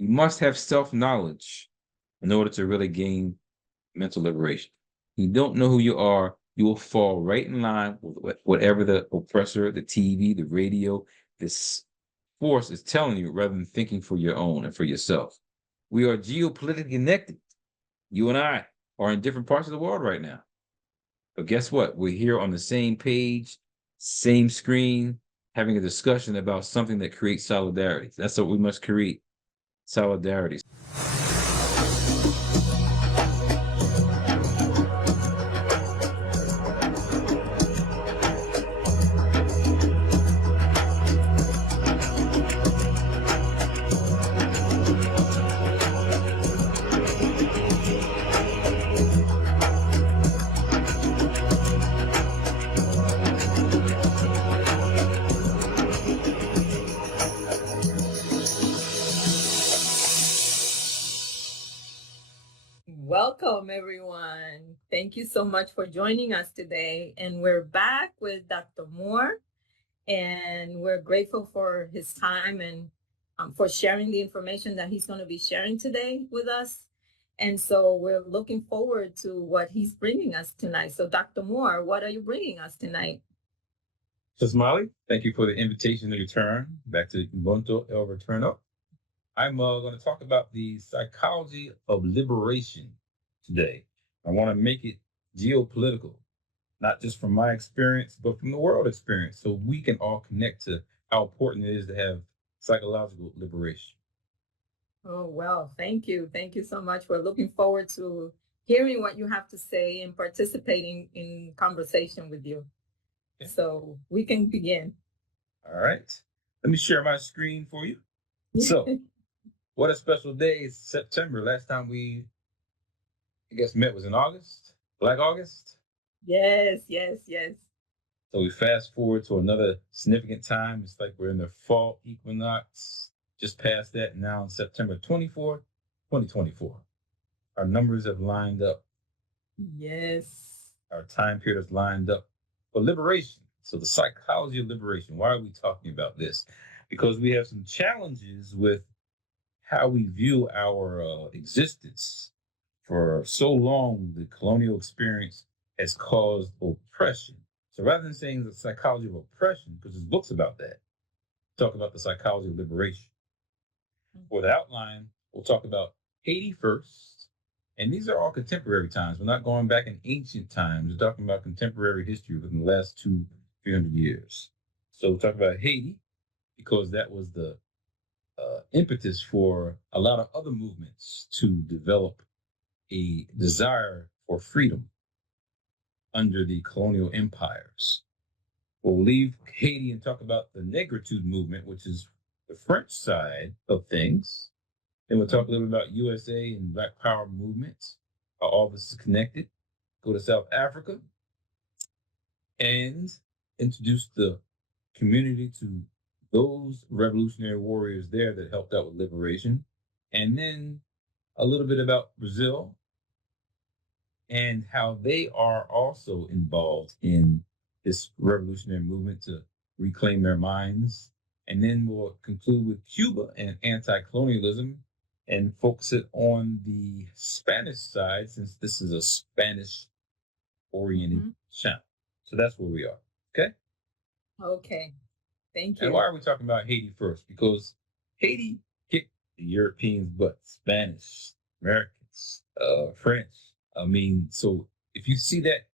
You must have self-knowledge in order to really gain mental liberation. You don't know who you are, you will fall right in line with whatever the oppressor, the TV, the radio, this force is telling you, rather than thinking for your own and for yourself. We are geopolitically connected. You and I are in different parts of the world right now. But guess what? We're here on the same page, same screen, having a discussion about something that creates solidarity. That's what we must create, solidarity. Welcome, everyone. Thank you so much for joining us today. And we're back with Dr. Moore, and we're grateful for his time and for sharing the information that he's going to be sharing today with us. And so we're looking forward to what he's bringing us tonight. So, Dr. Moore, what are you bringing us tonight? So, Molly, thank you for the invitation to return back to Ubuntu El Returno. I'm going to talk about the psychology of liberation today. I want to make it geopolitical, not just from my experience, but from the world experience, so we can all connect to how important it is to have psychological liberation. Oh, well, thank you. Thank you so much. We're looking forward to hearing what you have to say and participating in conversation with you. Okay. So we can begin. All right. Let me share my screen for you. So what a special day. It's September. Last time we, I guess, met was in August, Black August. Yes. So we fast forward to another significant time. It's like we're in the fall equinox, just past that, now on September 24th, 2024. Our numbers have lined up. Yes. Our time period has lined up for liberation. So the psychology of liberation. Why are we talking about this? Because we have some challenges with how we view our existence. For so long, the colonial experience has caused oppression. So rather than saying the psychology of oppression, because there's books about that, talk about the psychology of liberation. For the outline, we'll talk about Haiti first. And these are all contemporary times. We're not going back in ancient times. We're talking about contemporary history within the last 200-300 years. So we'll talk about Haiti, because that was the impetus for a lot of other movements to develop a desire for freedom under the colonial empires. We'll leave Haiti and talk about the Negritude Movement, which is the French side of things. Then we'll talk a little bit about USA and Black Power movements, how all this is connected. Go to South Africa and introduce the community to those revolutionary warriors there that helped out with liberation. And then a little bit about Brazil and how they are also involved in this revolutionary movement to reclaim their minds. And then we'll conclude with Cuba and anti-colonialism and focus it on the Spanish side, since this is a Spanish-oriented channel. So that's where we are, okay? Okay. Thank you. And why are we talking about Haiti first? Because Haiti kicked the Europeans' butt, Spanish, Americans, French. I mean, so if you see that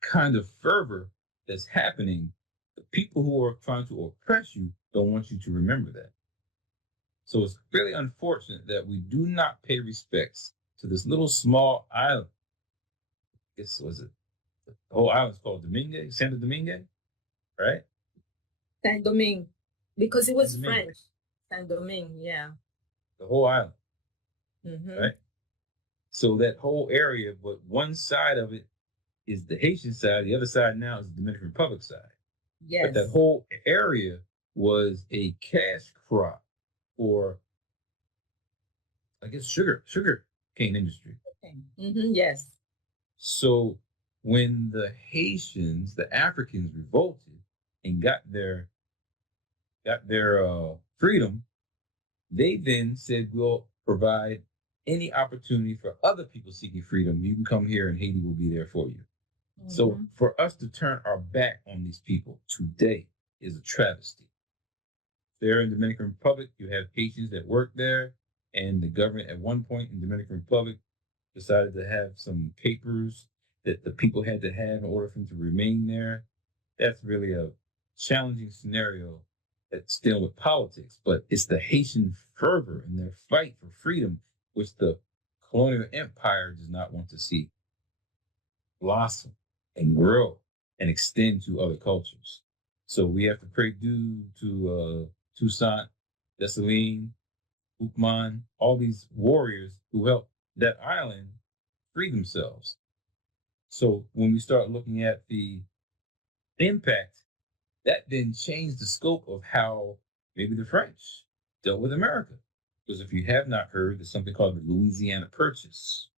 kind of fervor that's happening, the people who are trying to oppress you don't want you to remember that. So it's really unfortunate that we do not pay respects to this little small island. I guess, was it? The whole island's called Domingue, Santo Domingue, right? Saint Domingue, because it was French. Saint Domingue, yeah. The whole island, right? So that whole area, but one side of it is the Haitian side, the other side now is the Dominican Republic side. Yes. But that whole area was a cash crop for, I guess, sugar cane industry. Okay. Yes. So when the Haitians, the Africans, revolted and got their freedom, They then said, we'll provide any opportunity for other people seeking freedom. You can come here and Haiti will be there for you. So for us to turn our back on these people today is a travesty. There in Dominican Republic, you have Haitians that work there, and the government at one point in Dominican Republic decided to have some papers that the people had to have in order for them to remain there. That's really a challenging scenario that's dealing with politics, but it's the Haitian fervor and their fight for freedom, which the colonial empire does not want to see blossom and grow and extend to other cultures. So we have to pray due to Toussaint, Dessalines, Boukman, all these warriors who helped that island free themselves. So when we start looking at the impact, that then changed the scope of how maybe the French dealt with America. Because if you have not heard, there's something called the Louisiana Purchase.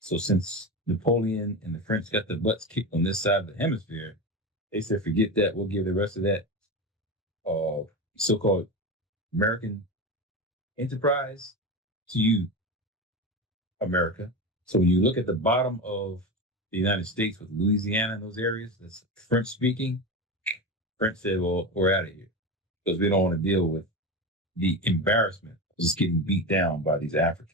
So since Napoleon and the French got their butts kicked on this side of the hemisphere, they said, forget that, we'll give the rest of that so-called American enterprise to you, America. So when you look at the bottom of the United States with Louisiana and those areas that's French speaking, French said, well, we're out of here because we don't want to deal with the embarrassment of just getting beat down by these Africans.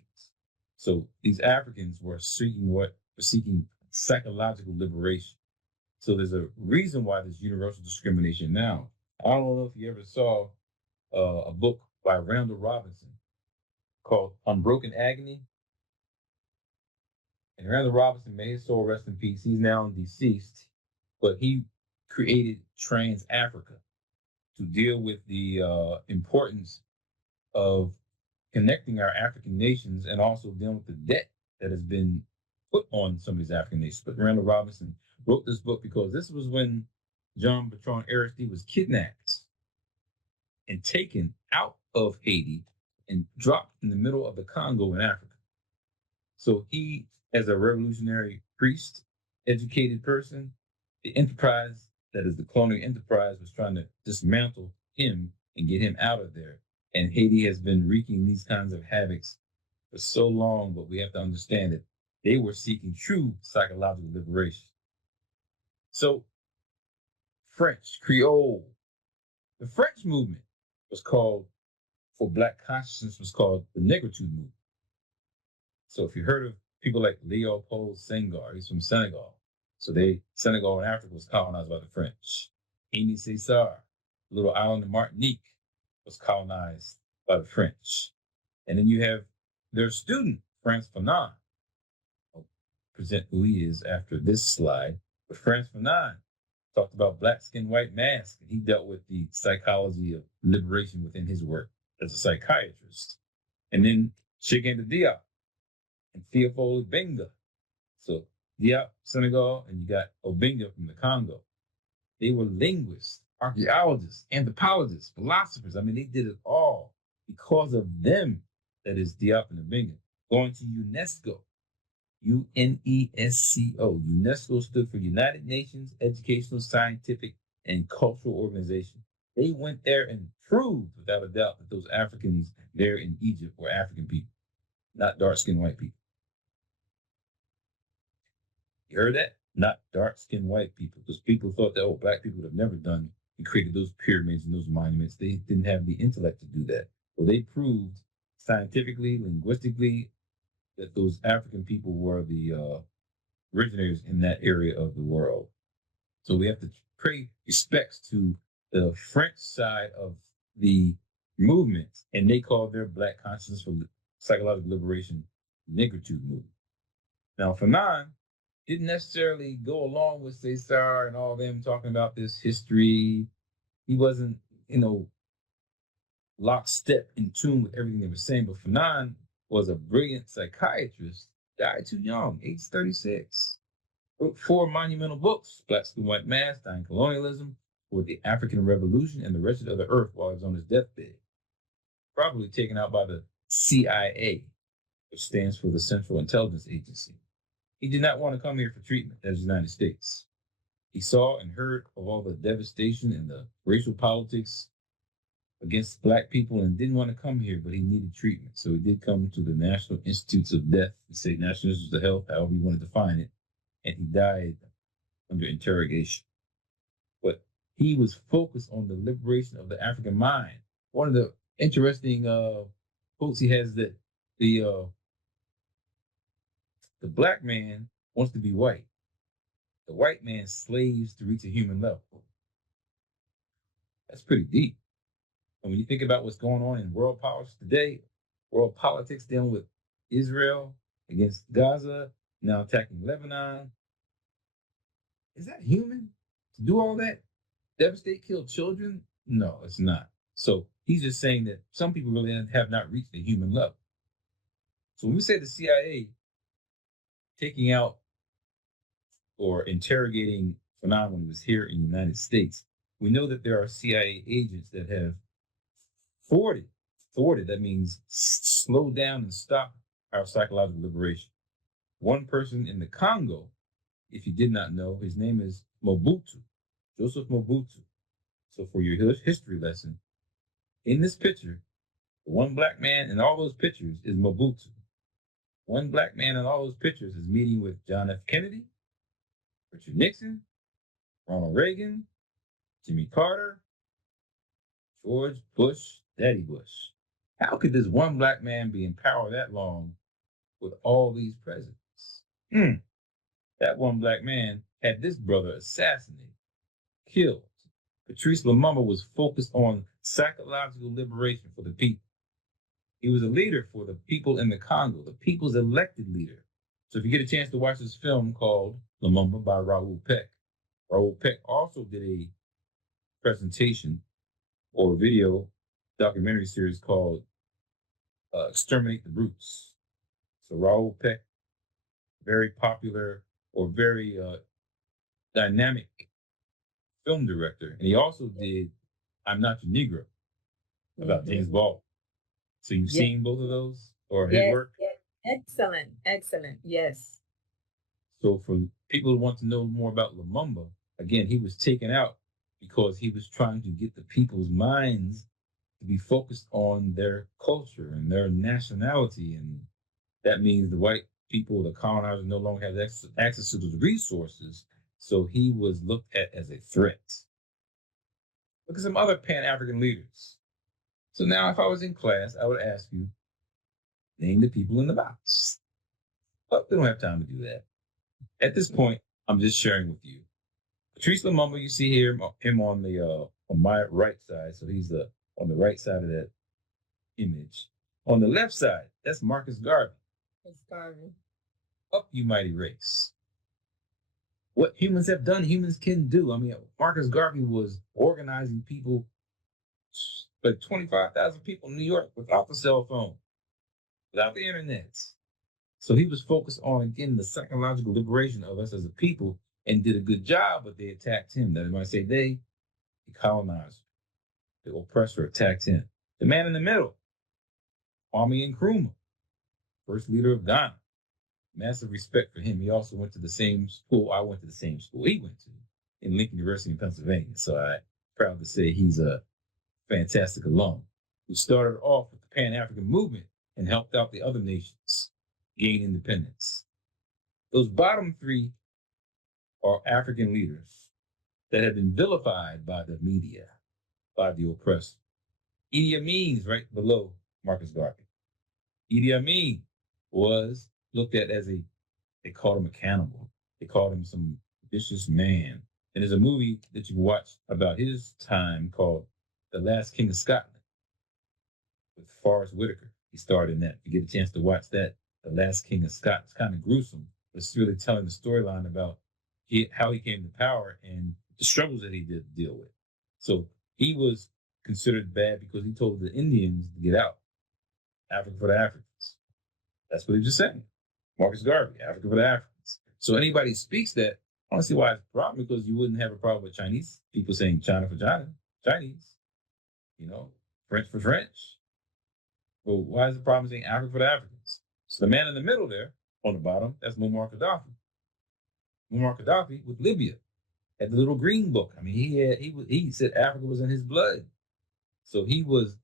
So these Africans were seeking psychological liberation. So there's a reason why there's universal discrimination now. I don't know if you ever saw a book by Randall Robinson called Unbroken Agony. And Randall Robinson, may his soul rest in peace, he's now deceased, but he created Trans Africa to deal with the importance of connecting our African nations and also dealing with the debt that has been put on some of these African nations. But Randall Robinson wrote this book because this was when John Bertrand Aristide was kidnapped and taken out of Haiti and dropped in the middle of the Congo in Africa. So he, as a revolutionary priest, educated person, the enterprise that is the colonial enterprise was trying to dismantle him and get him out of there. And Haiti has been wreaking these kinds of havocs for so long, but we have to understand that they were seeking true psychological liberation. So French, Creole, the French movement was called, for Black consciousness, was called the Negritude Movement. So if you heard of people like Leopold Senghor, he's from Senegal. So Senegal and Africa was colonized by the French. Aime Cesaire, the little island of Martinique, was colonized by the French. And then you have their student, Frantz Fanon. I'll present who he is after this slide. But Frantz Fanon talked about black skin, white mask, and he dealt with the psychology of liberation within his work as a psychiatrist. And then Cheikh Diop and Theophile Obenga. So Diop, Senegal, and you got Obenga from the Congo. They were linguists, archaeologists, anthropologists, philosophers. I mean, they did it all because of them. That is Diop and Obenga. Going to UNESCO, UNESCO. UNESCO stood for United Nations Educational, Scientific, and Cultural Organization. They went there and proved without a doubt that those Africans there in Egypt were African people, not dark-skinned white people. You heard that? Not dark-skinned white people, because people thought that, oh, black people would have never done and created those pyramids and those monuments. They didn't have the intellect to do that. Well, they proved scientifically, linguistically, that those African people were the originators in that area of the world. So we have to pay respects to the French side of the movement, and they call their black consciousness for psychological liberation Negritude Movement. Now, Fanon didn't necessarily go along with Cesar and all them talking about this history. He wasn't, lockstep in tune with everything they were saying, but Fanon was a brilliant psychiatrist, died too young, age 36. Wrote 4 monumental books, Black Skin, White Mask, Dying Colonialism, For the African Revolution, and The Wretched of the Earth, while he was on his deathbed. Probably taken out by the CIA, which stands for the Central Intelligence Agency. He did not want to come here for treatment as the United States. He saw and heard of all the devastation and the racial politics against black people and didn't want to come here, but he needed treatment. So he did come to the National Institutes of Death, the state National Institutes of Health, however you want to define it, and he died under interrogation. But he was focused on the liberation of the African mind. One of the interesting quotes he has that the black man wants to be white. The white man slaves to reach a human level. That's pretty deep. And when you think about what's going on in world politics today, world politics dealing with Israel against Gaza, now attacking Lebanon, is that human to do all that? Devastate, kill children? No, it's not. So he's just saying that some people really have not reached the human level. So when we say the CIA taking out or interrogating Fanon when he was here in the United States, we know that there are CIA agents that have thwarted, that means slow down and stop our psychological liberation. One person in the Congo, if you did not know, his name is Mobutu, Joseph Mobutu. So for your history lesson, in this picture, the one black man in all those pictures is Mobutu. One black man in all those pictures is meeting with John F. Kennedy, Richard Nixon, Ronald Reagan, Jimmy Carter, George Bush, Daddy Bush. How could this one black man be in power that long with all these presidents? That one black man had this brother assassinated, killed. Patrice Lumumba was focused on psychological liberation for the people. He was a leader for the people in the Congo, the people's elected leader. So if you get a chance to watch this film called Lumumba by Raoul Peck also did a presentation or video documentary series called Exterminate the Brutes. So Raoul Peck, very popular or very dynamic film director. And he also did I'm Not Your Negro about James Baldwin. So you've seen both of those or his work? Yes. Excellent. Yes. So for people who want to know more about Lumumba, again, he was taken out because he was trying to get the people's minds to be focused on their culture and their nationality. And that means the white people, the colonizers, no longer have access to those resources. So he was looked at as a threat. Look at some other Pan-African leaders. So now if I was in class, I would ask you, name the people in the box. But we don't have time to do that. At this point, I'm just sharing with you. Patrice Lumumba, you see here, him on the on my right side. So he's on the right side of that image. On the left side, that's Marcus Garvey. It's Garvey. Up, you mighty race. What humans have done, humans can do. I mean, Marcus Garvey was organizing people, like 25,000 people in New York without the cell phone, without the internet. So he was focused on, again, the psychological liberation of us as a people and did a good job, but they attacked him. That is, when I say they, the colonizer, the oppressor attacked him. The man in the middle, Kwame Nkrumah, first leader of Ghana. Massive respect for him. He also went to the same school I went to the same school he went to in Lincoln University in Pennsylvania. So I'm proud to say he's a fantastic alum who started off with the Pan-African movement and helped out the other nations gain independence. Those bottom three are African leaders that have been vilified by the media, by the oppressor. Idi Amin's right below Marcus Garvey. Idi Amin was looked at as they called him a cannibal. They called him some vicious man. And there's a movie that you can watch about his time called The Last King of Scotland with Forrest Whitaker. He starred in that. If you get a chance to watch that, The Last King of Scotland. It's kind of gruesome, but it's really telling the storyline about how he came to power and the struggles that he did deal with. So he was considered bad because he told the Indians to get out. Africa for the Africans. That's what he was saying. Marcus Garvey, Africa for the Africans. So anybody who speaks that, I don't see why it's a problem, because you wouldn't have a problem with Chinese people saying China for China, Chinese, French for French. Well, why is the problem saying Africa for the Africans? So the man in the middle there, on the bottom, that's Muammar Gaddafi. Muammar Gaddafi with Libya had the little green book. I mean, he said Africa was in his blood. So he was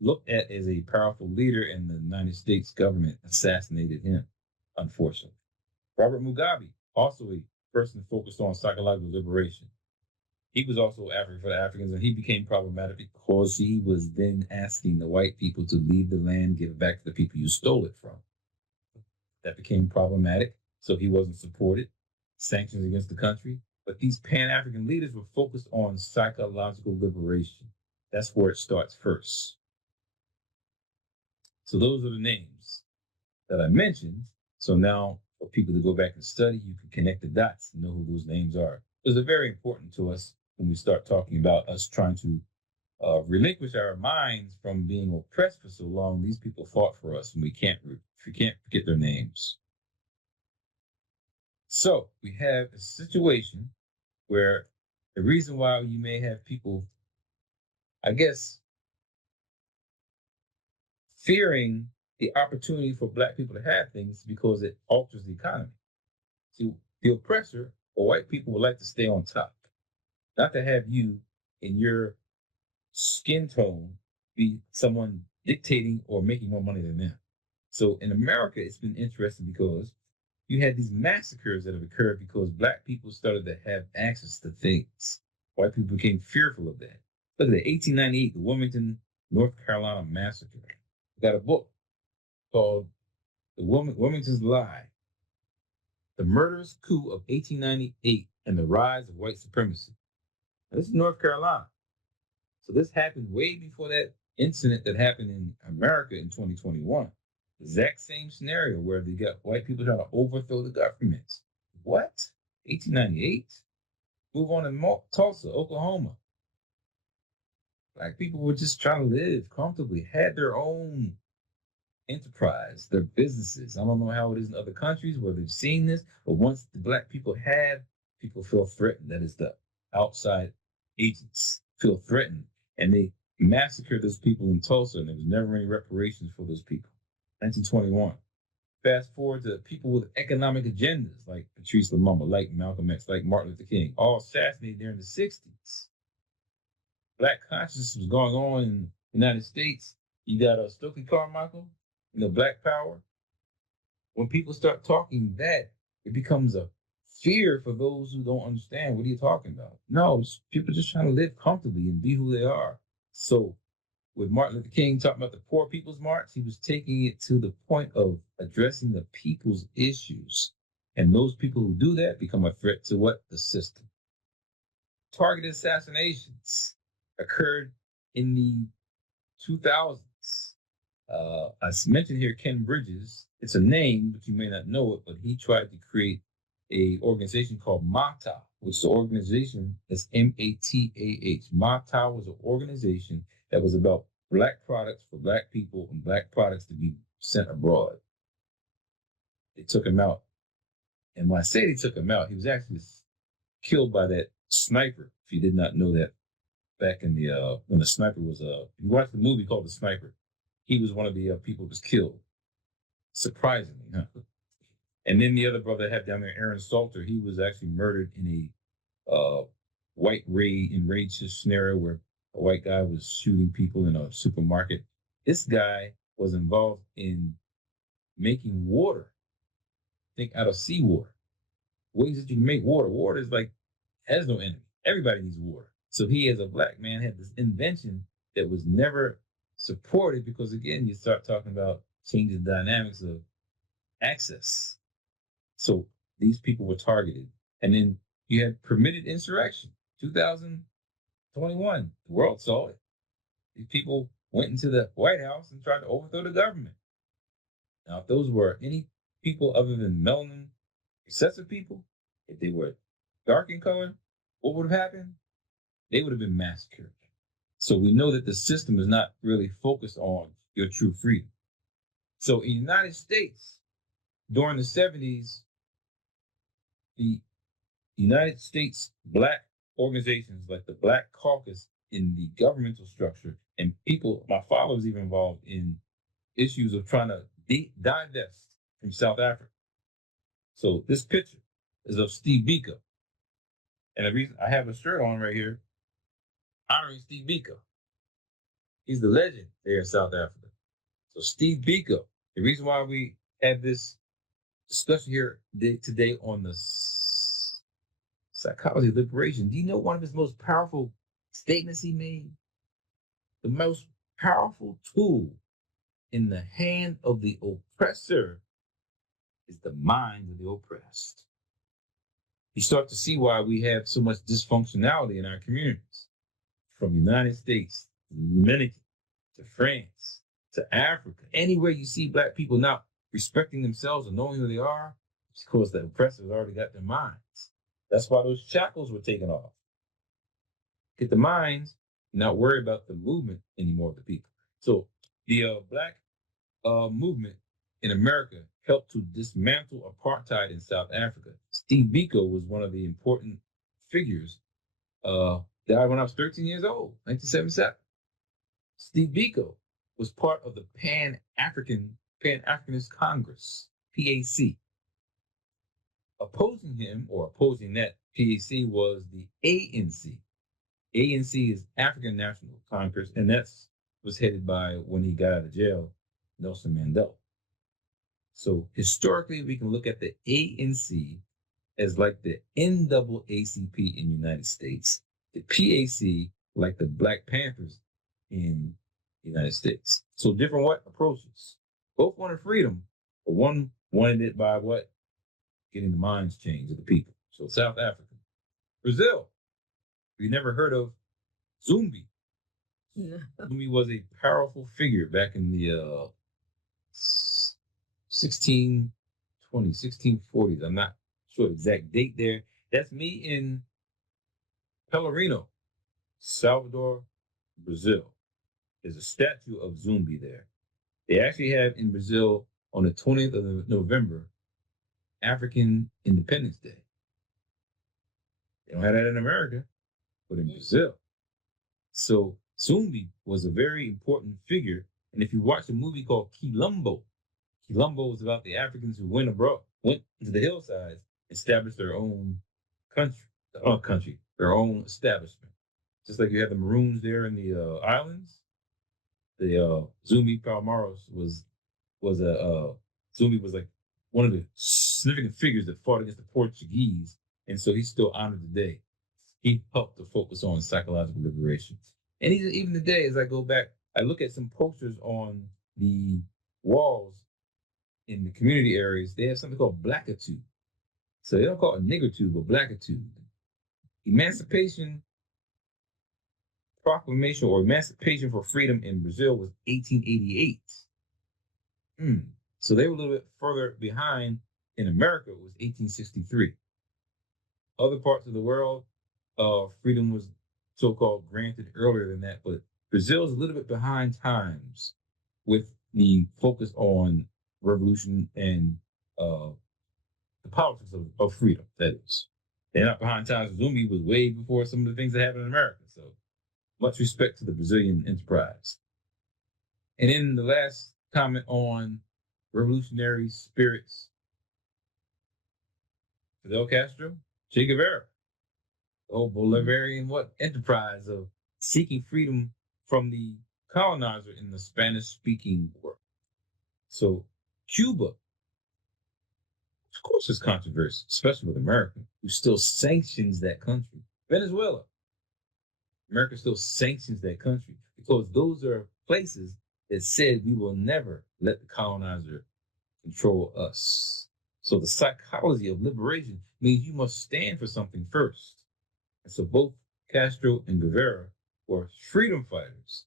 looked at as a powerful leader, and the United States government assassinated him, unfortunately. Robert Mugabe, also a person focused on psychological liberation. He was also African for the Africans, and he became problematic because he was then asking the white people to leave the land, give it back to the people you stole it from. That became problematic, so he wasn't supported. Sanctions against the country. But these Pan-African leaders were focused on psychological liberation. That's where it starts first. So those are the names that I mentioned. So now for people to go back and study, you can connect the dots and know who those names are. Those are very important to us when we start talking about us trying to relinquish our minds from being oppressed for so long. These people fought for us, and we can't forget their names. So we have a situation where the reason why you may have people, I guess, fearing the opportunity for Black people to have things because it alters the economy. See, the oppressor or white people would like to stay on top, not to have you in your skin tone be someone dictating or making more money than them. So in America, it's been interesting because you had these massacres that have occurred because Black people started to have access to things. White people became fearful of that. Look at that, 1898, the Wilmington, North Carolina massacre. I got a book called The Wilmington's Lie, The Murderous Coup of 1898 and the Rise of White Supremacy. Now, this is North Carolina. So this happened way before that incident that happened in America in 2021. Exact same scenario where they got white people trying to overthrow the government. What? 1898? Move on to Tulsa, Oklahoma. Black people were just trying to live comfortably, had their own enterprise, their businesses. I don't know how it is in other countries where they've seen this, but once the Black people have, people feel threatened. That is, the outside agents feel threatened, and they massacred those people in Tulsa, and there was never any reparations for those people. 1921. Fast forward to people with economic agendas like Patrice Lumumba, like Malcolm X, like Martin Luther King, all assassinated during the 60s. Black consciousness was going on in the United States. You got Stokely Carmichael, Black Power. When people start talking that, it becomes a fear for those who don't understand. What are you talking about? No, people just trying to live comfortably and be who they are. So with Martin Luther King talking about the Poor People's March, he was taking it to the point of addressing the people's issues. And those people who do that become a threat to what? The system. Targeted assassinations occurred in the 2000s. I mentioned here Ken Bridges. It's a name, but you may not know it, but he tried to create an organization called MATA, which is an organization that's M-A-T-A-H. MATA was an organization that was about Black products for Black people and Black products to be sent abroad. They took him out. And when I say they took him out, he was actually killed by that sniper, if you did not know that. Back in the, when the sniper was, you watched the movie called The Sniper. He was one of the people who was killed. Surprisingly, huh? And then the other brother I have down there, Aaron Salter, he was actually murdered in a white enraged scenario where a white guy was shooting people in a supermarket. This guy was involved in making water. Think out of seawater. Ways that you can make water. Water is like, has no enemy. Everybody needs water. So he, as a Black man, had this invention that was never supported because, again, you start talking about changing the dynamics of access. So these people were targeted. And then you had permitted insurrection, 2021. The world saw it. These people went into the White House and tried to overthrow the government. Now, if those were any people other than melanin recessive people, if they were dark in color, what would have happened? They would have been massacred. So we know that the system is not really focused on your true freedom. So in the United States, during the 70s, the United States Black organizations like the Black Caucus in the governmental structure, and people, my father was even involved in issues of trying to divest from South Africa. So this picture is of Steve Biko. And the reason I have a shirt on right here, honoring Steve Biko. He's the legend there in South Africa. So Steve Biko, the reason why we have this discussion here today on the psychology of liberation, do you know one of his most powerful statements he made? The most powerful tool in the hand of the oppressor is the mind of the oppressed. You start to see why we have so much dysfunctionality in our communities, from the United States, Dominican, to France, to Africa. Anywhere you see Black people not respecting themselves or knowing who they are, it's because the oppressors already got their minds. That's why those shackles were taken off. Get the minds, not worry about the movement anymore of the people. So the Black movement in America helped to dismantle apartheid in South Africa. Steve Biko was one of the important figures. Died when I was 13 years old, 1977. Steve Biko was part of the Pan-Africanist Congress, PAC. Opposing him, or opposing that PAC, was the ANC. ANC is African National Congress, and that's was headed by, when he got out of jail, Nelson Mandela. So historically, we can look at the ANC as like the NAACP in the United States, the PAC like the Black Panthers in the United States. So different what approaches. Both wanted freedom, but one wanted it by what? Getting the minds changed of the people. So South Africa. Brazil. We never heard of Zumbi. No. Zumbi was a powerful figure back in the 1640s. I'm not sure the exact date there. That's me in Pelourinho, Salvador, Brazil. There's a statue of Zumbi there. They actually have in Brazil on the 20th of November, African Independence Day. They don't have that in America, but in Brazil. So Zumbi was a very important figure. And if you watch a movie called Quilombo, Quilombo is about the Africans who went abroad, went to the hillsides, established their own country, their own establishment. Just like you have the Maroons there in the islands, the Zumbi Palmares was Zumbi was like one of the significant figures that fought against the Portuguese, and so he's still honored today. He helped to focus on psychological liberation. And even today, as I go back, I look at some posters on the walls in the community areas. They have something called Blackitude. So they don't call it Negritude, but Blackitude. Emancipation Proclamation or Emancipation for Freedom in Brazil was 1888. So they were a little bit further behind. In America, it was 1863. Other parts of the world, freedom was so-called granted earlier than that, but Brazil is a little bit behind times with the focus on revolution and the politics of freedom, that is. They're not behind times. Zumbi was way before some of the things that happened in America, so much respect to the Brazilian enterprise. And in the last comment on revolutionary spirits, Fidel Castro, Che Guevara, the whole Bolivarian enterprise of seeking freedom from the colonizer in the Spanish-speaking world. So Cuba, of course, is controversial, especially with America, who still sanctions that country. Venezuela, America still sanctions that country because those are places that said we will never let the colonizer control us. So the psychology of liberation means you must stand for something first. And so both Castro and Guevara were freedom fighters.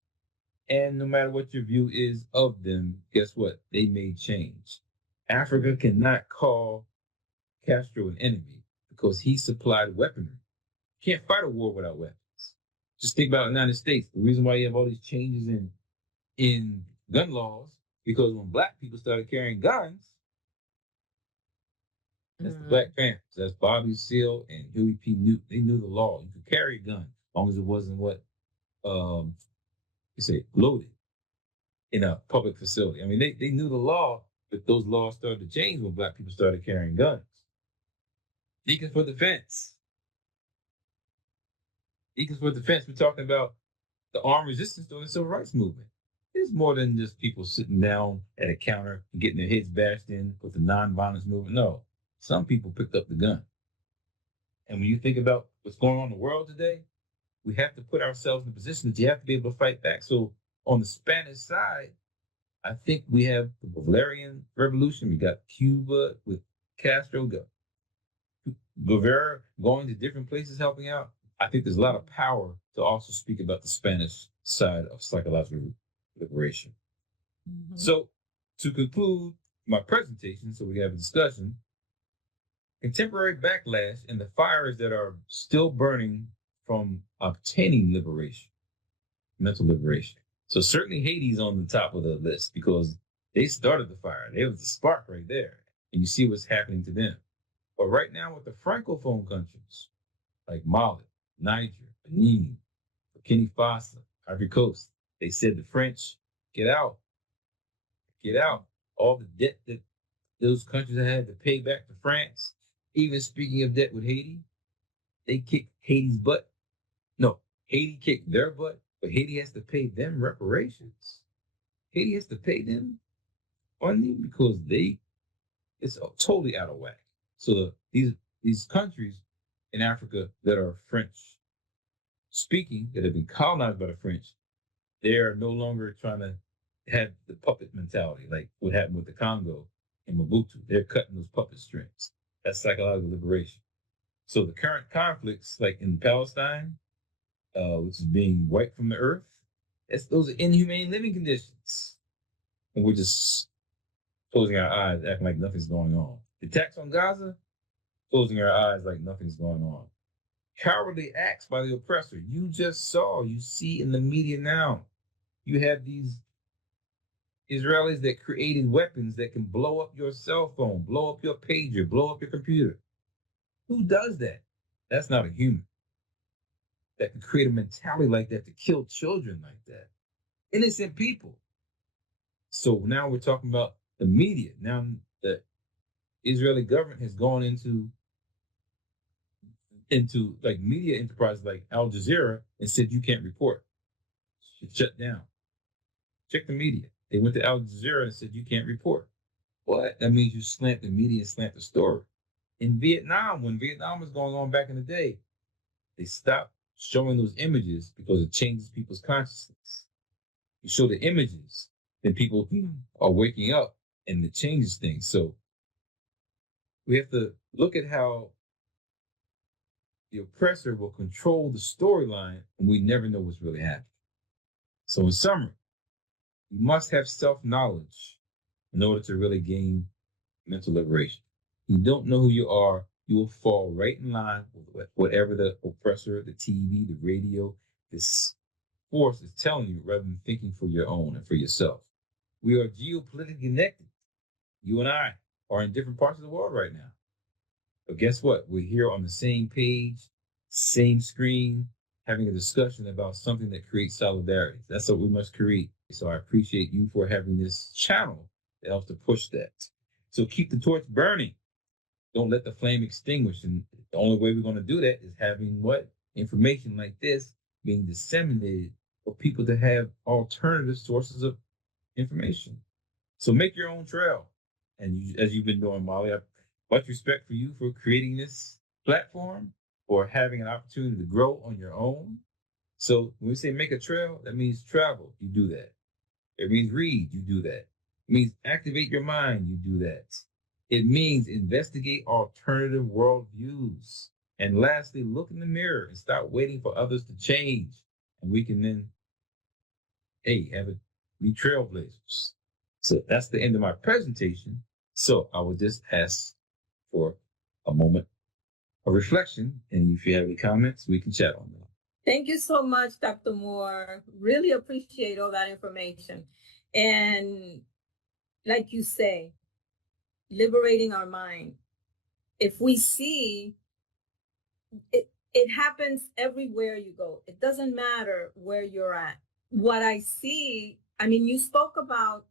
And no matter what your view is of them, guess what? They made change. Africa cannot call Castro an enemy because he supplied weaponry. You can't fight a war without weapons. Just think about the United States. The reason why you have all these changes in gun laws, because when Black people started carrying guns, that's the Black Panthers. That's Bobby Seale and Huey P. Newton. They knew the law. You could carry a gun as long as it wasn't loaded in a public facility. I mean, they knew the law, but those laws started to change when Black people started carrying guns. Deacons for Defense. Deacons for Defense, we're talking about the armed resistance during the civil rights movement. It's more than just people sitting down at a counter and getting their heads bashed in with the nonviolence movement. No, some people picked up the gun. And when you think about what's going on in the world today, we have to put ourselves in a position that you have to be able to fight back. So on the Spanish side, I think we have the Bolivarian Revolution. We got Cuba with Castro, Guevara going to different places helping out. I think there's a lot of power to also speak about the Spanish side of psychological liberation. Mm-hmm. So to conclude my presentation, so we have a discussion, contemporary backlash and the fires that are still burning from obtaining liberation, mental liberation. So certainly Haiti's on the top of the list because they started the fire. There was the spark right there. And you see what's happening to them. But right now with the Francophone countries, like Mali, Niger, Benin, Burkina Faso, Ivory Coast, they said the French, get out. Get out. All the debt that those countries had to pay back to France. Even speaking of debt with Haiti, they kicked Haiti's butt. No, Haiti kicked their butt, but Haiti has to pay them reparations. Haiti has to pay them money because it's totally out of whack. So these countries in Africa that are French speaking, that have been colonized by the French, they are no longer trying to have the puppet mentality like what happened with the Congo and Mobutu. They're cutting those puppet strings. That's psychological liberation. So the current conflicts, like in Palestine, which is being wiped from the earth, those are inhumane living conditions. And we're just closing our eyes, acting like nothing's going on. The attacks on Gaza, closing our eyes like nothing's going on. Cowardly acts by the oppressor. You see in the media now. You have these Israelis that created weapons that can blow up your cell phone, blow up your pager, blow up your computer. Who does that? That's not a human. That can create a mentality like that to kill children like that. Innocent people. So now we're talking about the media. Now the Israeli government has gone into like media enterprises like Al Jazeera and said you can't report. It's shut down. Check the media. They went to Al Jazeera and said you can't report. What? That means you slant the media and slant the story. In Vietnam, when Vietnam was going on back in the day, they stopped showing those images because it changes people's consciousness. You show the images, then people are waking up and it changes things. So we have to look at how the oppressor will control the storyline and we never know what's really happening. So in summary, you must have self-knowledge in order to really gain mental liberation. If you don't know who you are, you will fall right in line with whatever the oppressor, the TV, the radio, this force is telling you rather than thinking for your own and for yourself. We are geopolitically connected. You and I are in different parts of the world right now. But guess what? We're here on the same page, same screen, having a discussion about something that creates solidarity. That's what we must create. So I appreciate you for having this channel that helps to push that. So keep the torch burning. Don't let the flame extinguish. And the only way we're going to do that is having information like this being disseminated for people to have alternative sources of information. So make your own trail. And as you've been doing, Molly, I have much respect for you for creating this platform, for having an opportunity to grow on your own. So when we say make a trail, that means travel. You do that. It means read. You do that. It means activate your mind. You do that. It means investigate alternative worldviews. And lastly, look in the mirror and stop waiting for others to change. And we can then, be trailblazers. So that's the end of my presentation. So I would just ask for a moment of reflection. And if you have any comments, we can chat on them. Thank you so much, Dr. Moore. Really appreciate all that information. And like you say, liberating our mind. If we see it happens everywhere you go. It doesn't matter where you're at. What I see, you spoke about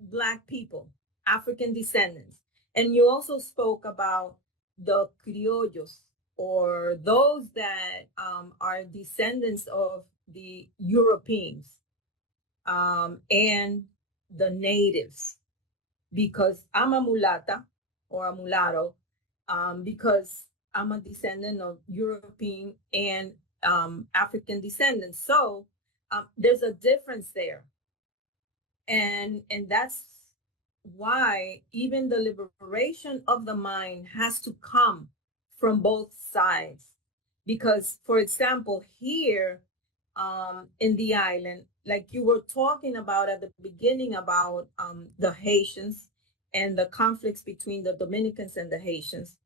Black people, African descendants, and you also spoke about the criollos, or those that are descendants of the Europeans and the natives, because I'm a mulata or a mulatto, because I'm a descendant of European and African descendants. So there's a difference there. And that's why even the liberation of the mind has to come from both sides. Because, for example, here in the island, like you were talking about at the beginning about the Haitians and the conflicts between the Dominicans and the Haitians,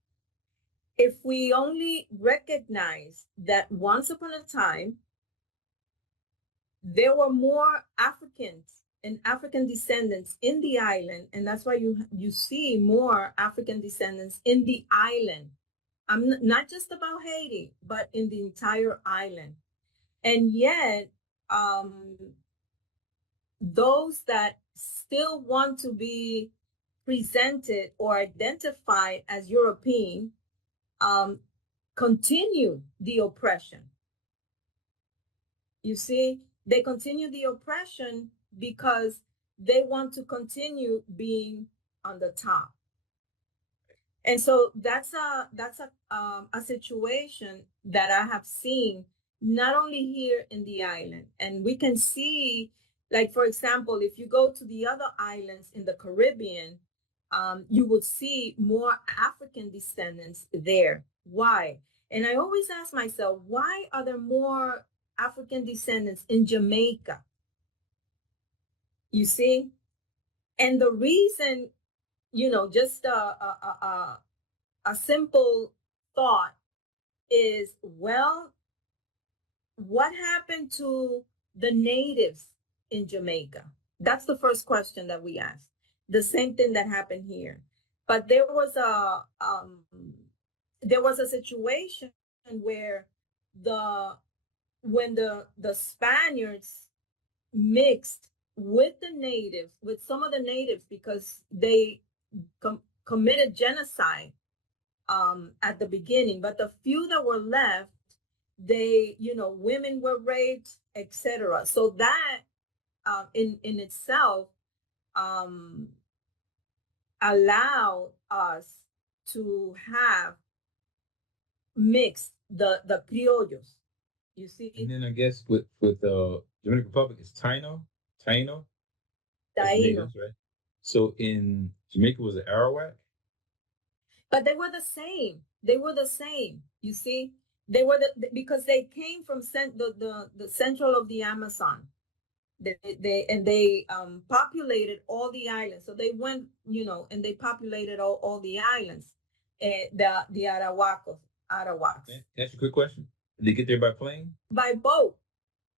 if we only recognize that once upon a time, there were more Africans and African descendants in the island, and that's why you see more African descendants in the island. I'm not just about Haiti, but in the entire island. And yet, those that still want to be presented or identified as European continue the oppression. You see, they continue the oppression because they want to continue being on the top. And so that's a situation that I have seen not only here in the island, and we can see, like, for example, if you go to the other islands in the Caribbean, you would see more African descendants there. Why? And I always ask myself, why are there more African descendants in Jamaica? You see? And the reason, just a simple thought is, well, what happened to the natives in Jamaica? That's the first question that we asked. The same thing that happened here. But there was a situation where when the Spaniards mixed with the natives, with some of the natives, because they committed genocide at the beginning, but the few that were left, they, women were raped, etc. So that in itself allowed us to have mixed the criollos. You see? And then I guess with Dominican Republic, it's Taino. Taino. Natives, right? So in Jamaica was it Arawak? But they were the same. They were the same. You see, they were because they came from the central of the Amazon. They populated all the islands. So they went, and they populated all the islands. The Arawaks. That's a quick question. Did they get there by plane? By boat.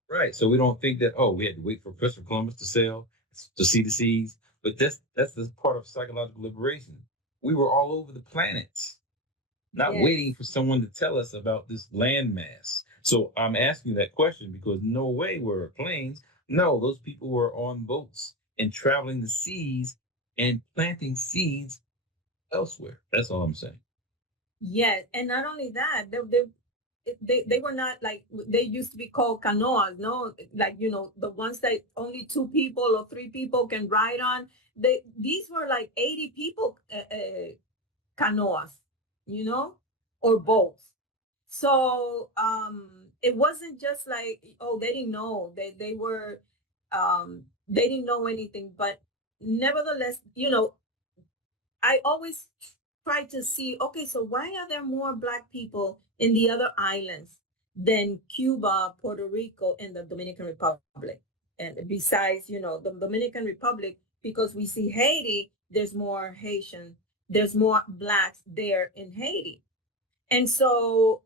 Right. So we don't think that, we had to wait for Christopher Columbus to sail to see the seas. But that's the part of psychological liberation. We were all over the planet, not waiting for someone to tell us about this landmass. So I'm asking you that question because no way were planes. No, those people were on boats and traveling the seas and planting seeds elsewhere. That's all I'm saying. Yes, and not only that, they were not like they used to be called canoas, no, like the ones that only 2 people or 3 people can ride on. These were like 80 people canoas, or boats. So it wasn't just like, they didn't know they were they didn't know anything, but nevertheless, I always try to see, okay, so why are there more Black people in the other islands than Cuba, Puerto Rico, and the Dominican Republic? And besides, the Dominican Republic, because we see Haiti, there's more Haitian, there's more Blacks there in Haiti. And so,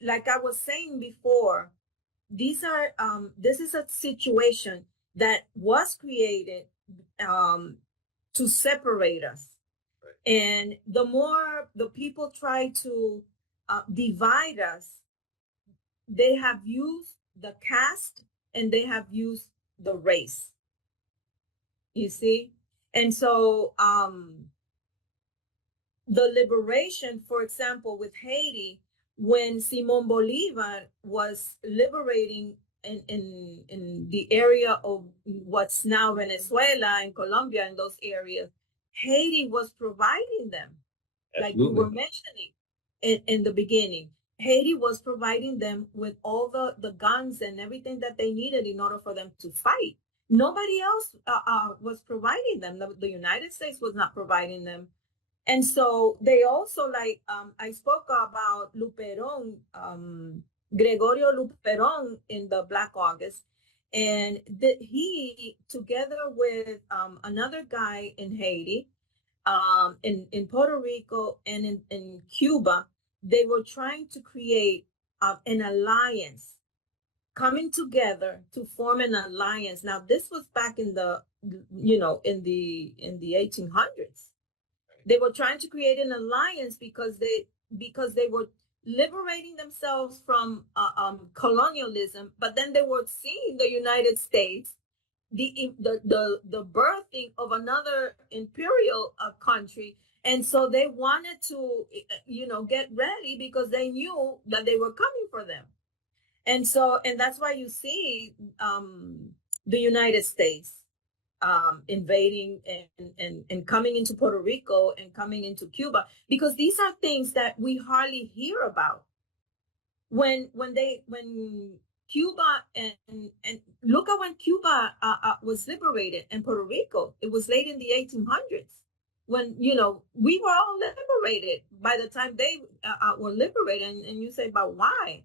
like I was saying before, this is a situation that was created to separate us. Right. And the more the people try to divide us, they have used the caste and they have used the race. You see? And so the liberation, for example, with Haiti, when Simon Bolivar was liberating in the area of what's now Venezuela and Colombia and those areas, Haiti was providing them, like you were mentioning in the beginning. Haiti was providing them with all the guns and everything that they needed in order for them to fight. Nobody else was providing them. The United States was not providing them. And so they also, like, I spoke about Luperon, Gregorio Luperon in the Black August. And he, together with another guy in Haiti, in Puerto Rico, and in Cuba, they were trying to create an alliance, coming together to form an alliance. Now, this was back in the, in the 1800s. They were trying to create an alliance because they were liberating themselves from colonialism, but then they were seeing the United States, the birthing of another imperial country, and so they wanted to get ready because they knew that they were coming for them. And that's why you see the United States invading and coming into Puerto Rico and coming into Cuba, because these are things that we hardly hear about. When Cuba and look at when Cuba was liberated, and Puerto Rico, it was late in the 1800s, when we were all liberated by the time they were liberated. And you say, but why?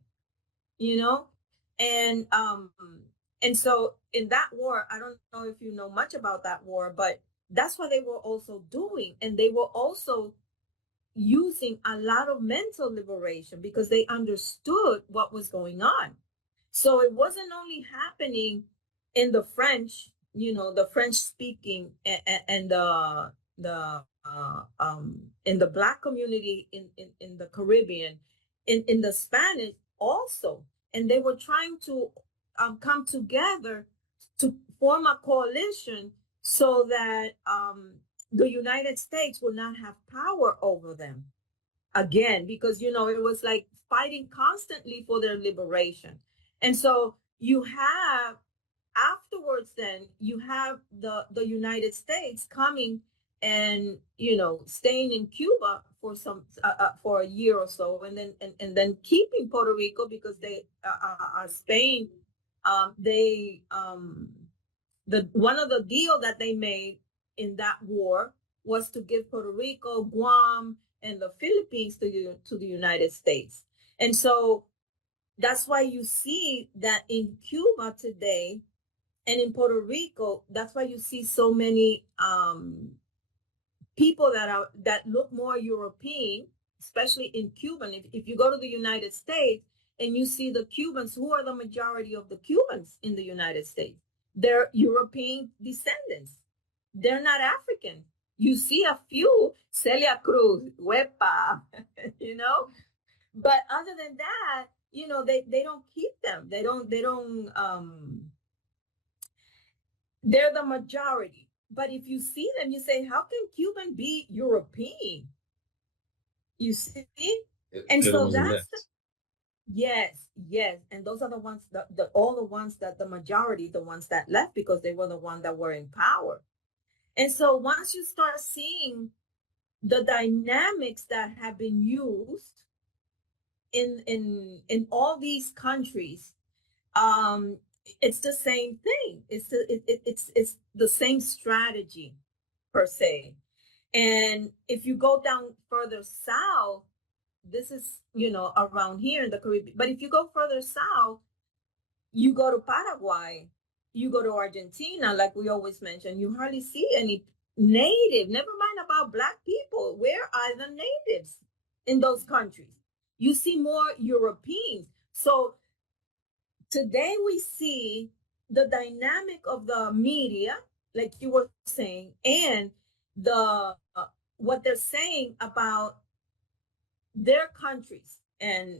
And so in that war, I don't know if you know much about that war, but that's what they were also doing. And they were also using a lot of mental liberation because they understood what was going on. So it wasn't only happening in the French, the French speaking and in the Black community in the Caribbean, in the Spanish also. And they were trying to come together to form a coalition so that the United States will not have power over them again, because it was like fighting constantly for their liberation. And so you have afterwards, then you have the United States coming and staying in Cuba for for a year or so, and then keeping Puerto Rico because they Spain. One of the deal that they made in that war was to give Puerto Rico, Guam, and the Philippines to the United States. And so that's why you see that in Cuba today and in Puerto Rico, that's why you see so many people that look more European, especially in Cuban. If you go to the United States, and you see the Cubans, who are the majority of the Cubans in the United States? They're European descendants. They're not African. You see a few, Celia Cruz, Huepa, But other than that, they don't keep them. They don't, they're the majority. But if you see them, you say, how can Cuban be European? You see? And so that's Yes. And those are the ones all the ones that the majority, the ones that left because they were the ones that were in power. And so once you start seeing the dynamics that have been used in all these countries, it's the same thing. It's the same strategy per se. And if you go down further south, this is, around here in the Caribbean. But if you go further south, you go to Paraguay, you go to Argentina, like we always mention, you hardly see any native, never mind about Black people. Where are the natives in those countries? You see more Europeans. So today we see the dynamic of the media, like you were saying, and what they're saying about their countries, and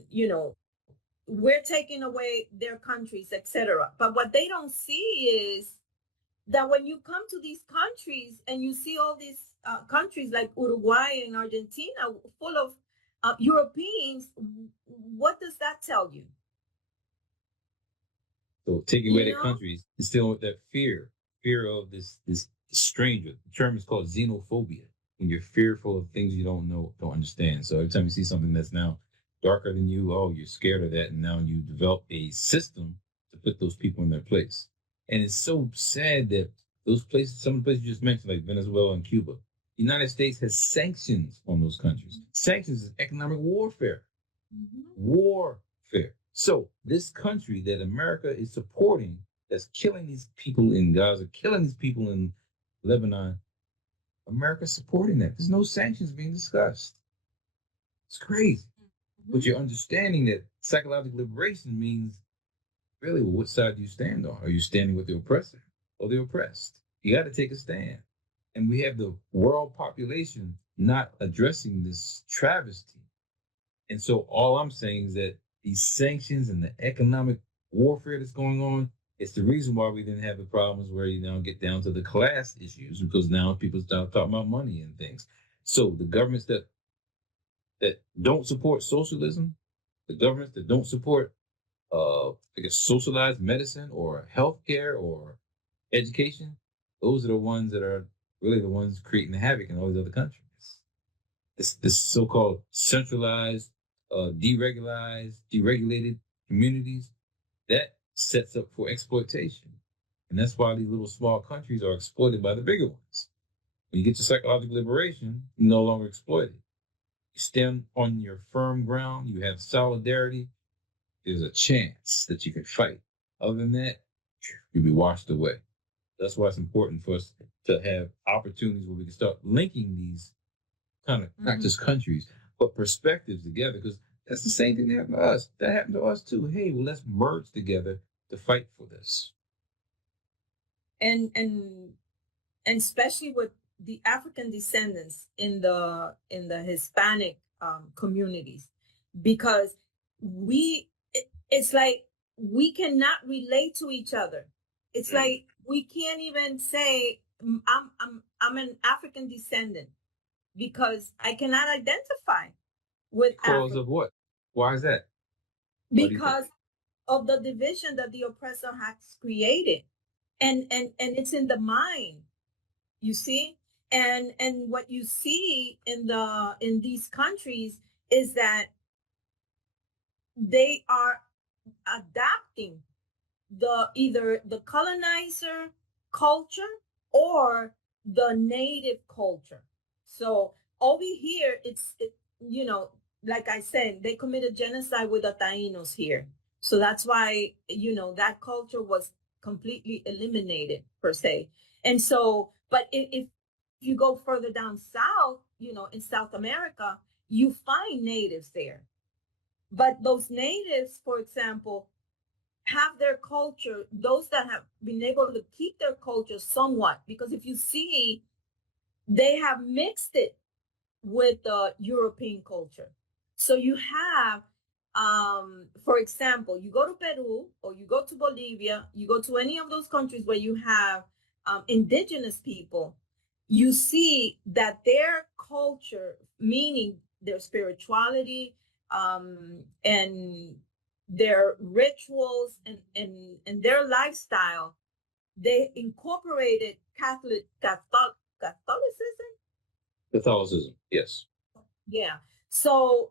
we're taking away their countries, etc. But what they don't see is that when you come to these countries and you see all these countries like Uruguay and Argentina full of Europeans, what does that tell you? So taking away their countries, instilling with that fear of this stranger. The term is called xenophobia. When you're fearful of things you don't know, don't understand. So every time you see something that's now darker than you, oh, you're scared of that, and now you develop a system to put those people in their place. And it's so sad that those places, some of the places you just mentioned, like Venezuela and Cuba, the United States has sanctions on those countries. Sanctions is economic warfare. Warfare. So this country that America is supporting, that's killing these people in Gaza, killing these people in Lebanon, America's supporting that. There's no sanctions being discussed. It's crazy. But you're understanding that psychological liberation means, really, well, what side do you stand on? Are you standing with the oppressor or the oppressed? You got to take a stand. And we have the world population not addressing this travesty. And so all I'm saying is that these sanctions and the economic warfare that's going on, it's the reason why we didn't have the problems where you now get down to the class issues, because now people start talking about money and things. So the governments that don't support socialism, the governments that don't support socialized medicine or healthcare or education, those are the ones that are really the ones creating the havoc in all these other countries. This so-called centralized, deregulated communities, that sets up for exploitation. And that's why these little small countries are exploited by the bigger ones. When you get to psychological liberation, you're no longer exploited. You stand on your firm ground, you have solidarity, there's a chance that you can fight. Other than that, you'll be washed away. That's why it's important for us to have opportunities where we can start linking these kind of, not just countries, but perspectives together, because that's the same thing that happened to us. That happened to us too. Hey, well, let's merge together to fight for this. And especially with the African descendants in the Hispanic communities, because it's like we cannot relate to each other. It's like we can't even say I'm an African descendant because I cannot identify with Because of what? Why is that? Because of the division that the oppressor has created, and it's in the mind, you see. And what you see in these countries is that they are adapting either the colonizer culture or the native culture. So over here, like I said, they committed genocide with the Tainos here. So that's why, that culture was completely eliminated per se. And so, but if you go further down south, in South America, you find natives there. But those natives, for example, have their culture, those that have been able to keep their culture somewhat, because if you see, they have mixed it with the European culture. So you have, for example, you go to Peru or you go to Bolivia, you go to any of those countries where you have indigenous people, you see that their culture, meaning their spirituality, and their rituals and their lifestyle, they incorporated Catholicism, yes. Yeah. So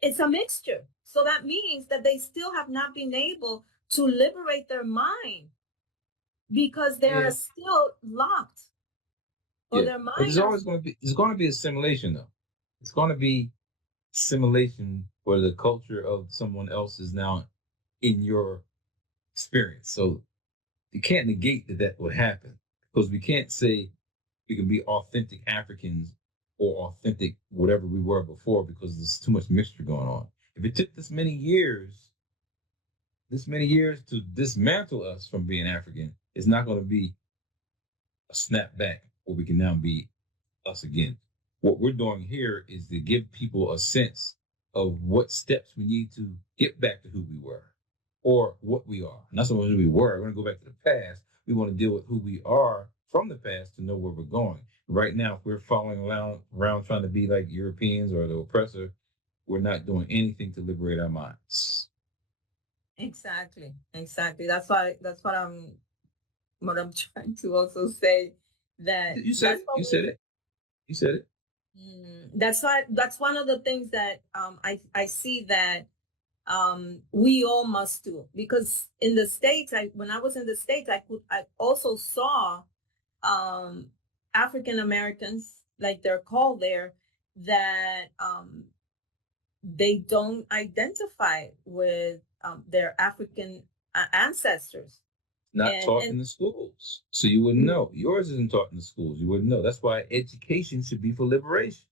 it's a mixture. So that means that they still have not been able to liberate their mind because they are still locked. Or their mind. There's always going to be assimilation, though. It's going to be assimilation where the culture of someone else is now in your experience. So you can't negate that will happen, because we can't say we can be authentic Africans or authentic whatever we were before, because there's too much mixture going on. If it took this many years to dismantle us from being African, it's not going to be a snapback where we can now be us again. What we're doing here is to give people a sense of what steps we need to get back to who we were or what we are. And that's not what we were. We're going to go back to the past. We want to deal with who we are from the past to know where we're going. Right now, if we're following around trying to be like Europeans or the oppressor, we're not doing anything to liberate our minds. Exactly. Exactly. That's what I'm trying to also say, that You said that's it. what You we said it. You said it. that's why that's one of the things that I see that we all must do, because in the States, when I was in the States, I also saw um African Americans, like they're called there, that they don't identify with their African ancestors. Not taught And in the schools. So you wouldn't know. Yours isn't taught in the schools. You wouldn't know. That's why education should be for liberation.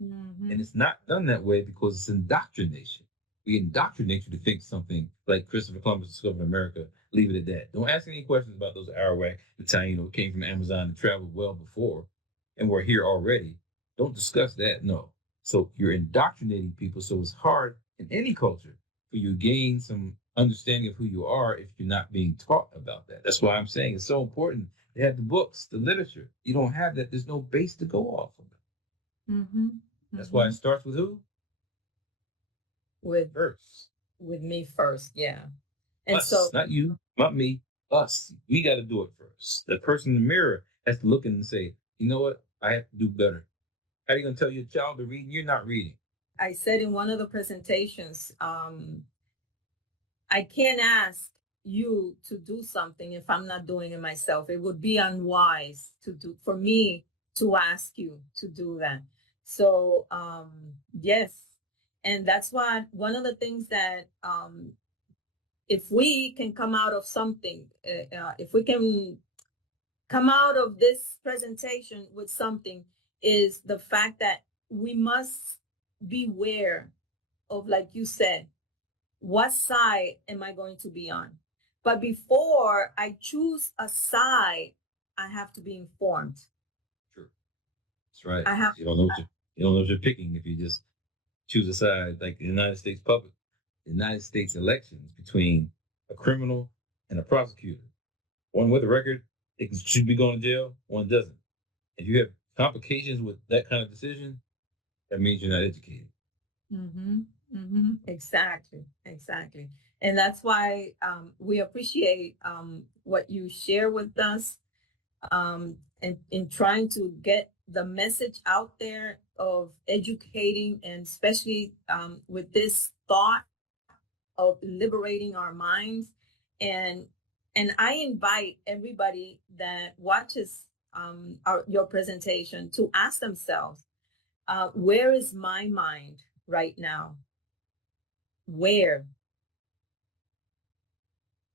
And it's not done that way because it's indoctrination. We indoctrinate you to think something like Christopher Columbus discovered America. Leave it at that. Don't ask any questions about those Arawak, the Taino who came from Amazon and traveled well before and were here already. Don't discuss that. No. So you're indoctrinating people. So it's hard in any culture for you to gain some understanding of who you are if you're not being taught about that. That's why I'm saying it's so important to have the books, the literature. You don't have that. There's no base to go off of. That's why it starts with who? with First. with me first, yeah. And Us, so not you, not me, us. We got to do it first. The person in the mirror has to look in and say, you know what? I have to do better. How are you going to tell your child to read and you're not reading? I said in one of the presentations, I can't ask you to do something if I'm not doing it myself. It would be unwise for me to ask you to do that. So yes, and that's why one of the things that if we can come out of something, if we can come out of this presentation with something, is the fact that we must beware of, like you said, what side am I going to be on? But before I choose a side, I have to be informed. True. That's right. I have. You don't know what you're picking if you just choose a side, like the United States public, the United States elections between a criminal and a prosecutor. One with a record, it should be going to jail. One doesn't. If you have complications with that kind of decision, that means you're not educated. Exactly, exactly. And that's why we appreciate what you share with us, and in trying to get the message out there of educating, and especially with this thought of liberating our minds. And I invite everybody that watches your presentation to ask themselves, where is my mind right now? Where?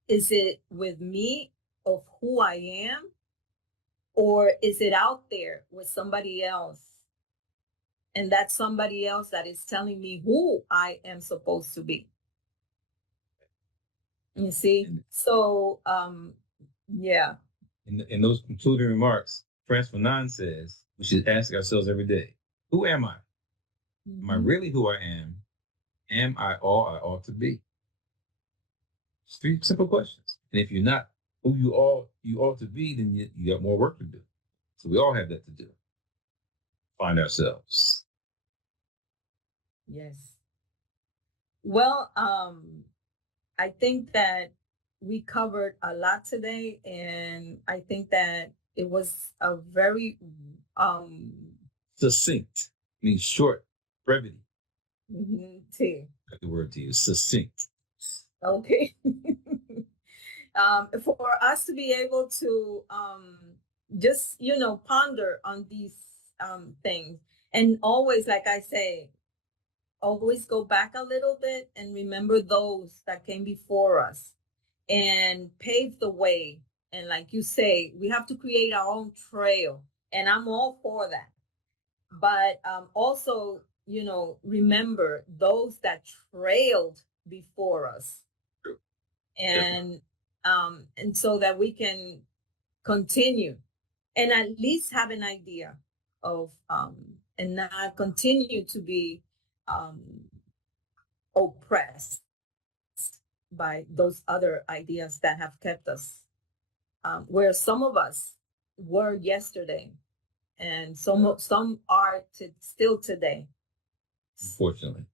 Is it with me of who I am? Or is it out there with somebody else? And that's somebody else that is telling me who I am supposed to be. You see? So, yeah. In those concluding remarks, Frantz Fanon says we should ask ourselves every day, who am I? Am I really who I am? Am I all I ought to be? It's 3 simple questions. And if you're not who you ought to be, then you got more work to do. So we all have that to do. Find ourselves. Yes. Well, I think that we covered a lot today, and I think that it was a very succinct. Means short, brevity. T. That's the word to use. Succinct. Okay. For us to be able to just ponder on these things, and always, like I say, always go back a little bit and remember those that came before us and pave the way. And like you say, we have to create our own trail, and I'm all for that. But also, remember those that trailed before us, and so that we can continue and at least have an idea of and not continue to be oppressed by those other ideas that have kept us where some of us were yesterday, and some are still today. Unfortunately.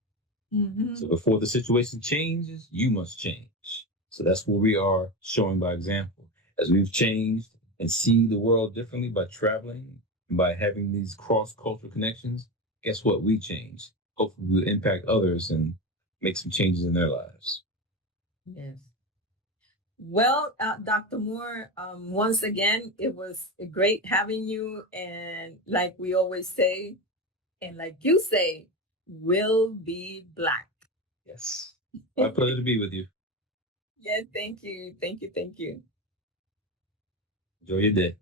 Mm-hmm. So before the situation changes, you must change. So that's where we are showing by example. As we've changed and see the world differently by traveling and by having these cross-cultural connections, guess what? We change. Hopefully we'll impact others and make some changes in their lives. Yes. Well, Dr. Moore, once again, it was great having you. And like we always say, and like you say, we'll be black. Yes. My pleasure to be with you. Yes, thank you. Thank you. Thank you. Enjoy your day.